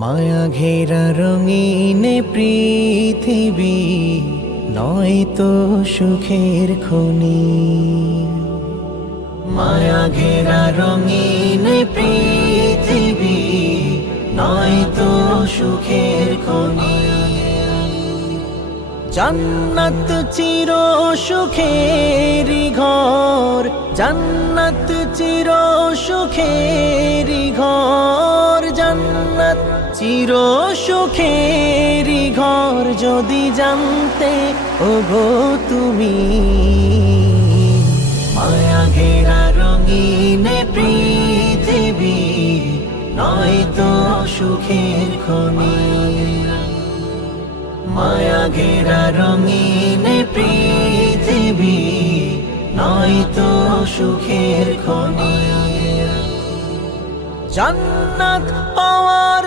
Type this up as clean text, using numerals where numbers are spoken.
মায়া ঘেরা রঙিন পৃথিবী নয়তো সুখের খনি। মায়া ঘেরা রঙিন পৃথিবী নয়তো সুখের খনি। জান্নাত চির সুখেরি ঘর, জান্নাত চির সুখেরি ঘর, জান্নাত চির সুখেরি ঘর। যদি জানতে ওগো তুমি, মায়া ঘেরা রঙিন পৃথিবী নয়তো সুখের খনি। মায়া ঘেরা রঙিন পৃথিবী নয়তো সুখের খনি। জান্নাত পাওয়ার